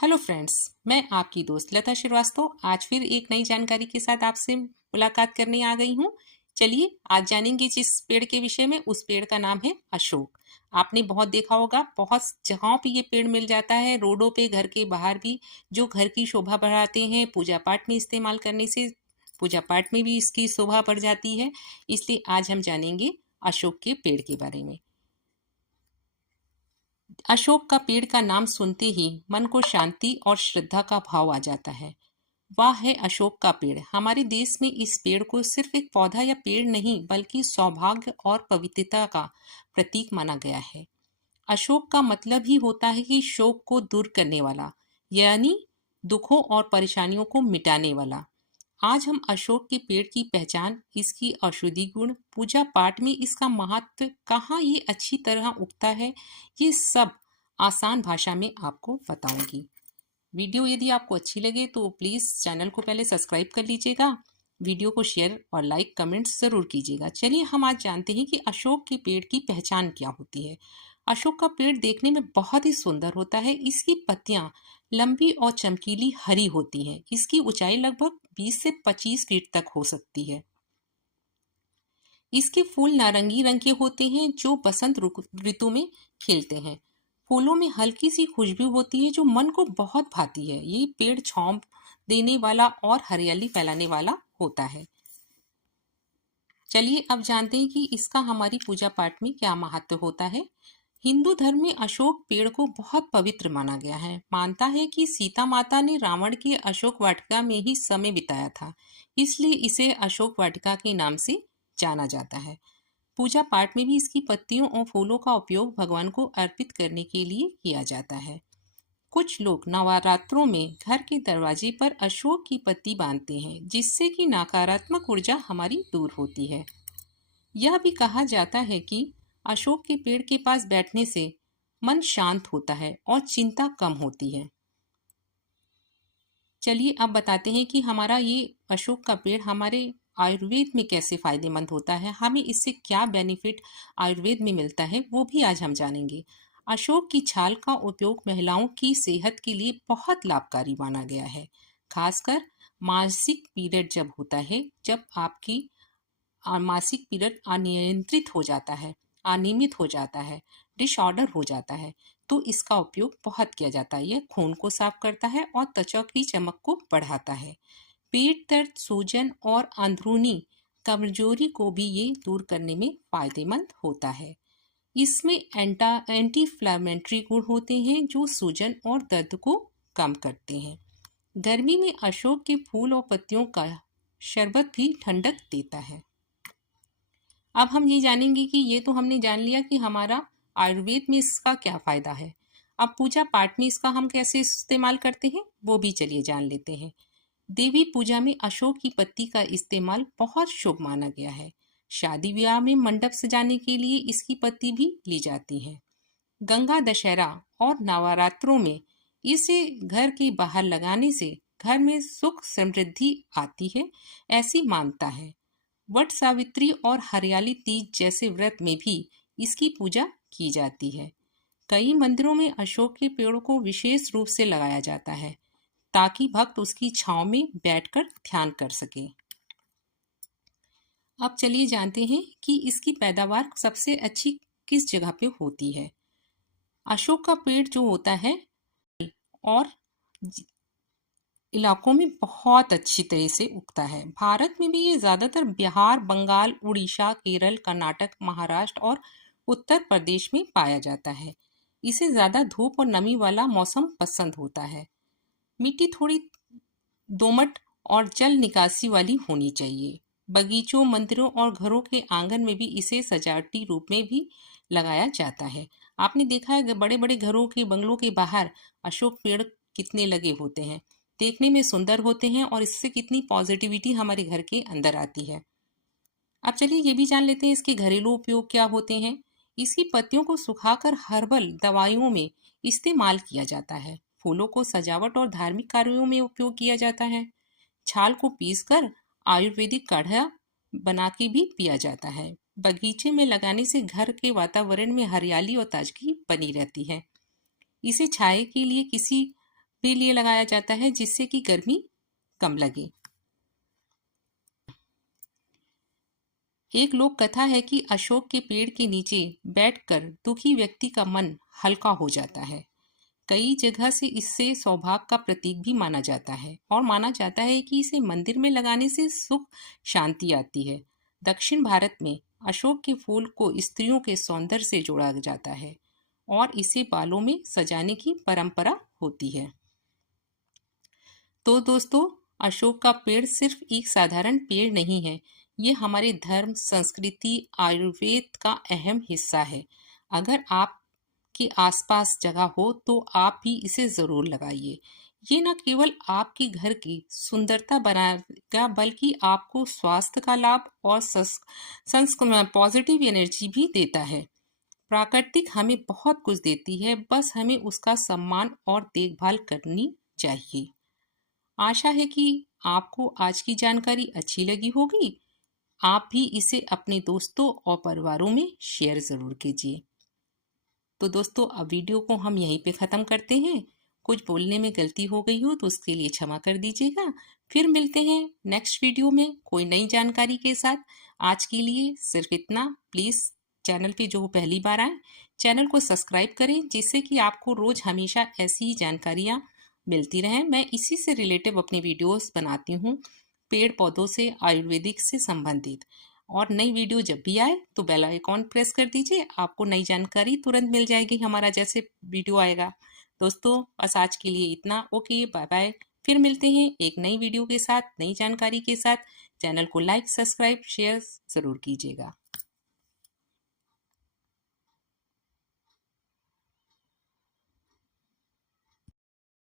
Hello friends, मैं आपकी दोस्त लता श्रीवास्तव आज फिर एक नई जानकारी के साथ आपसे मुलाकात करने आ गई हूँ। चलिए आज जानेंगे जिस पेड़ के विषय में। उस पेड़ का नाम है अशोक। आपने बहुत देखा होगा, बहुत जगहों पे ये पेड़ मिल जाता है, रोडों पे, घर के बाहर भी। जो घर की शोभा बढ़ाते हैं, पूजा पाठ में इस्तेमाल करने से पूजा पाठ में भी इसकी शोभा बढ़ जाती है। इसलिए आज हम जानेंगे अशोक के पेड़ के बारे में। अशोक का पेड़ का नाम सुनते ही मन को शांति और श्रद्धा का भाव आ जाता है। वह है अशोक का पेड़। हमारे देश में इस पेड़ को सिर्फ एक पौधा या पेड़ नहीं, बल्कि सौभाग्य और पवित्रता का प्रतीक माना गया है। अशोक का मतलब ही होता है कि शोक को दूर करने वाला, यानी दुखों और परेशानियों को मिटाने वाला। आज हम अशोक के पेड़ की पहचान, इसकी औषधि गुण, पूजा पाठ में इसका महत्व, कहाँ ये अच्छी तरह उगता है, ये सब आसान भाषा में आपको बताऊंगी। वीडियो यदि आपको अच्छी लगे तो प्लीज़ चैनल को पहले सब्सक्राइब कर लीजिएगा। वीडियो को शेयर और लाइक कमेंट्स ज़रूर कीजिएगा। चलिए हम आज जानते हैं कि अशोक के पेड़ की पहचान क्या होती है। अशोक का पेड़ देखने में बहुत ही सुंदर होता है। इसकी पत्तियां लंबी और चमकीली हरी होती हैं। इसकी ऊंचाई लगभग 20 से 25 फीट तक हो सकती है। इसके फूल नारंगी रंग के होते हैं जो बसंत ऋतु में खिलते हैं। फूलों में हल्की सी खुशबू होती है जो मन को बहुत भाती है। ये पेड़ छांव देने वाला और हरियाली फैलाने वाला होता है। चलिए अब जानते हैं कि इसका हमारी पूजा पाठ में क्या महत्व होता है। हिंदू धर्म में अशोक पेड़ को बहुत पवित्र माना गया है। मानता है कि सीता माता ने रावण के अशोक वाटिका में ही समय बिताया था, इसलिए इसे अशोक वाटिका के नाम से जाना जाता है। पूजा पाठ में भी इसकी पत्तियों और फूलों का उपयोग भगवान को अर्पित करने के लिए किया जाता है। कुछ लोग नवरात्रों में घर के दरवाजे पर अशोक की पत्ती बांधते हैं, जिससे कि नकारात्मक ऊर्जा हमारी दूर होती है। यह भी कहा जाता है कि अशोक के पेड़ के पास बैठने से मन शांत होता है और चिंता कम होती है। चलिए अब बताते हैं कि हमारा ये अशोक का पेड़ हमारे आयुर्वेद में कैसे फायदेमंद होता है, हमें इससे क्या बेनिफिट आयुर्वेद में मिलता है, वो भी आज हम जानेंगे। अशोक की छाल का उपयोग महिलाओं की सेहत के लिए बहुत लाभकारी माना गया है। खासकर मासिक पीरियड जब होता है, जब आपकी मासिक पीरियड अनियंत्रित हो जाता है, अनियमित हो जाता है, डिसऑर्डर हो जाता है, तो इसका उपयोग बहुत किया जाता है। यह खून को साफ करता है और त्वचा की चमक को बढ़ाता है। पेट दर्द, सूजन और अंदरूनी कमजोरी को भी ये दूर करने में फायदेमंद होता है। इसमें एंटी इंफ्लेमेटरी गुण होते हैं जो सूजन और दर्द को कम करते हैं। गर्मी में अशोक के फूल और पत्तियों का शरबत भी ठंडक देता है। अब हम ये जानेंगे कि ये तो हमने जान लिया कि हमारा आयुर्वेद में इसका क्या फायदा है। अब पूजा पाठ में इसका हम कैसे इस्तेमाल करते हैं वो भी चलिए जान लेते हैं। देवी पूजा में अशोक की पत्ती का इस्तेमाल बहुत शुभ माना गया है। शादी ब्याह में मंडप सजाने के लिए इसकी पत्ती भी ली जाती है। गंगा दशहरा और नवरात्रों में इसे घर के बाहर लगाने से घर में सुख समृद्धि आती है, ऐसी मानता है। वट सावित्री और हरियाली तीज जैसे व्रत में भी इसकी पूजा की जाती है। कई मंदिरों में अशोक के पेड़ों को विशेष रूप से लगाया जाता है ताकि भक्त उसकी छांव में बैठकर ध्यान कर सके। अब चलिए जानते हैं कि इसकी पैदावार सबसे अच्छी किस जगह पे होती है। अशोक का पेड़ जो होता है और इलाकों में बहुत अच्छी तरह से उगता है। भारत में भी ये ज़्यादातर बिहार, बंगाल, उड़ीसा, केरल, कर्नाटक, महाराष्ट्र और उत्तर प्रदेश में पाया जाता है। इसे ज़्यादा धूप और नमी वाला मौसम पसंद होता है। मिट्टी थोड़ी दोमट और जल निकासी वाली होनी चाहिए। बगीचों, मंदिरों और घरों के आंगन में भी इसे सजावटी रूप में भी लगाया जाता है। आपने देखा है बड़े बड़े घरों के, बंगलों के बाहर अशोक पेड़ कितने लगे होते हैं, देखने में सुंदर होते हैं और इससे कितनी पॉजिटिविटी हमारे घर के अंदर आती है। अब चलिए ये भी जान लेते हैं इसके घरेलू उपयोग क्या होते हैं। इसकी पत्तियों को सुखाकर हर्बल दवाइयों में इस्तेमाल किया जाता है। फूलों को सजावट और धार्मिक कार्यों में उपयोग किया जाता है। छाल को पीसकर आयुर्वेदिक काढ़ा बना के भी पिया जाता है। बगीचे में लगाने से घर के वातावरण में हरियाली और ताजगी बनी रहती है। इसे छाया के लिए किसी भी लिए लगाया जाता है जिससे कि गर्मी कम लगे। एक लोक कथा है कि अशोक के पेड़ के नीचे बैठकर दुखी व्यक्ति का मन हल्का हो जाता है। कई जगह से इससे सौभाग्य का प्रतीक भी माना जाता है और माना जाता है कि इसे मंदिर में लगाने से सुख शांति आती है। दक्षिण भारत में अशोक के फूल को स्त्रियों के सौंदर्य से जोड़ा जाता है और इसे बालों में सजाने की परंपरा होती है। तो दोस्तों, अशोक का पेड़ सिर्फ एक साधारण पेड़ नहीं है, ये हमारे धर्म, संस्कृति, आयुर्वेद का अहम हिस्सा है। अगर आपके आसपास जगह हो तो आप भी इसे ज़रूर लगाइए। ये न केवल आपके घर की सुंदरता बनाएगा बल्कि आपको स्वास्थ्य का लाभ और पॉजिटिव एनर्जी भी देता है। प्राकृतिक हमें बहुत कुछ देती है, बस हमें उसका सम्मान और देखभाल करनी चाहिए। आशा है कि आपको आज की जानकारी अच्छी लगी होगी। आप भी इसे अपने दोस्तों और परिवारों में शेयर ज़रूर कीजिए। तो दोस्तों, अब वीडियो को हम यहीं पे ख़त्म करते हैं। कुछ बोलने में गलती हो गई हो तो उसके लिए क्षमा कर दीजिएगा। फिर मिलते हैं नेक्स्ट वीडियो में कोई नई जानकारी के साथ। आज के लिए सिर्फ इतना। प्लीज़ चैनल पे जो पहली बार आए, चैनल को सब्सक्राइब करें जिससे कि आपको रोज़ हमेशा ऐसी ही जानकारियाँ मिलती रहें। मैं इसी से रिलेटिव अपनी वीडियोस बनाती हूँ, पेड़ पौधों से, आयुर्वेदिक से संबंधित। और नई वीडियो जब भी आए तो बेल आइकॉन प्रेस कर दीजिए, आपको नई जानकारी तुरंत मिल जाएगी हमारा जैसे वीडियो आएगा। दोस्तों, बस आज के लिए इतना। Okay, bye bye. फिर मिलते हैं एक नई वीडियो के साथ, नई जानकारी के साथ। चैनल को लाइक, सब्सक्राइब, शेयर ज़रूर कीजिएगा।